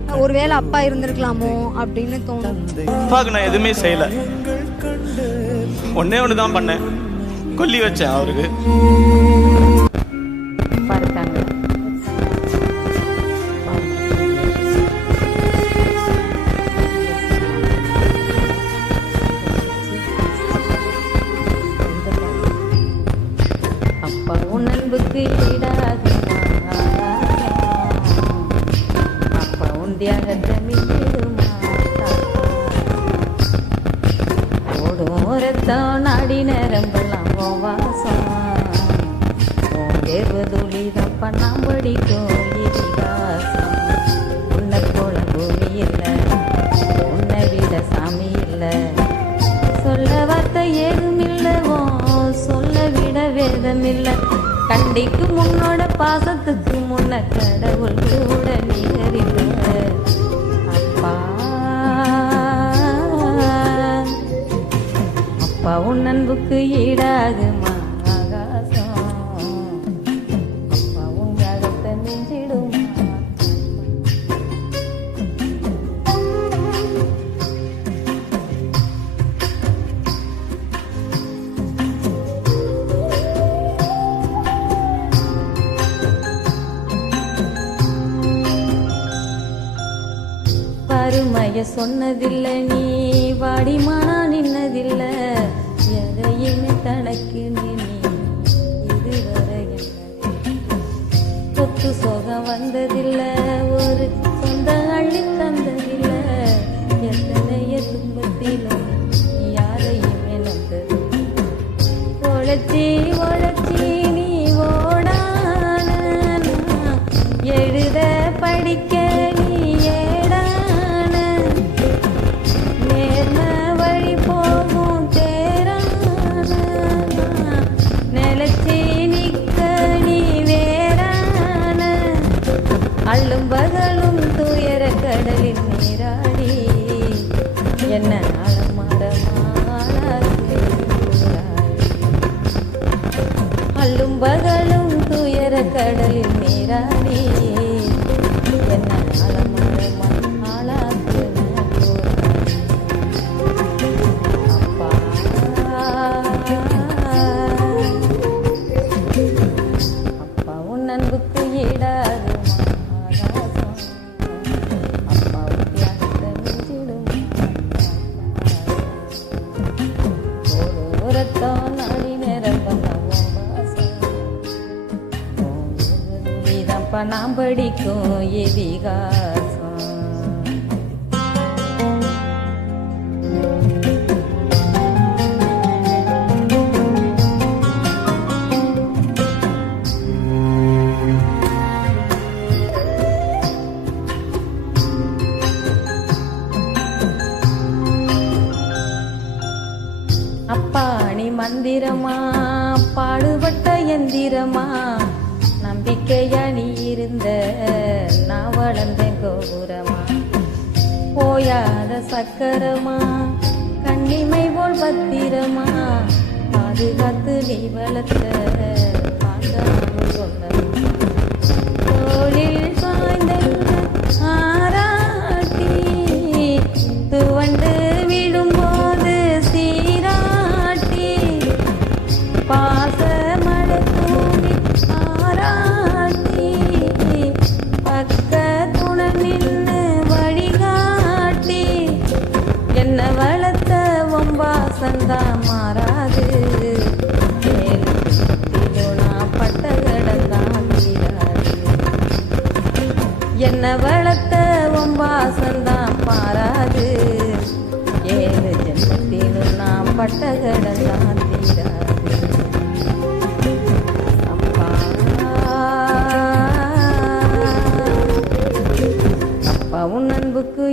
ஒருவேளை அப்பா இருந்திருக்கலாமோ அப்படின்னு தோணும். அப்பாவுக்கு நான் எதுவுமே செய்யல, ஒன்னே ஒண்ணுதான் பண்ணேன், கொல்லி வச்சேன் அவருக்கு. அப்பா உன் அன்புக்கு ஈடாகுமா, அப்பா உன் தியாகத்தை மீதுமா, ஓடும் ரத்தம் நாடி நேரம்பெல்லாம் வாசம், தேர்வு துளிதம் பண்ணாம் படிக்கும் இதிகாசம். உன்னை போல பூமி இல்லை, உன்னை விட சாமி இல்லை, சொல்ல வார்த்தை ஏதும் இல்லவோ, சொல்ல விட வேதம் இல்லை. கண்டிக்கு முன்னோட பாசத்துக்கு முன்ன கடவுள் கூட நிகரில்லை. அப்பா அப்பா உன் அன்புக்கு ஈடாகுமா ஆகாசம், அப்பா உன் யாகத்தை நெஞ்சிடுமா. வறுமைய சொன்னதில்லை, நீ வாடிமானா நின்னதில்லை, எதையுமே தனக்கு நீ இதுவரை சொத்து சோகம் வந்ததில்லை, ஒரு சொந்த அள்ளி தந்ததில்லை, எத்தனைய துன்பத்திலும் யாரையுமே நொந்தது. உழைச்சி உழைச்சி நீ ஓடான, எழுத படிக்க அள்ளும் பகலும் துயர கடலில் நீராடி என்ன அள்ளும் பகலும் துயர கடலில் நீராடி என்ன ஆளாக்கு. அப்பா அப்பா உன் அன்புக்கு ஈடாகுமா, நாம் படிக்கும் இதிகாசம். அப்பா நீ மந்திரமா, பாடுபட்ட எந்திரமா, நம்பிக்கையா நீ இருந்த நான் வளர்ந்தேன் கோபுரமா, போயாத சக்கரமா, கண்ணிமை போல் பத்திரமா, பாதுகாத்து நீ வளர்த்த தோளில் சாய்ந்த ஆராட்டி, துவண்டு விடும்போது சீராட்டி, பாச மழை தூவி ஆராட்டி, பக்க துணை நின்று வழிகாட்டி, என்ன வளர்த்த ஒம்பாசந்தா மாறாது, பட்ட கடந்தான் தீராது. என்ன வளர்த்த ஒம்பாசந்தான் மாறாது, 7 ஜென்மத்திலும் நாம் பட்ட கடந்தான் தீராது. அப்பா அப்பா உன் அன்புக்கு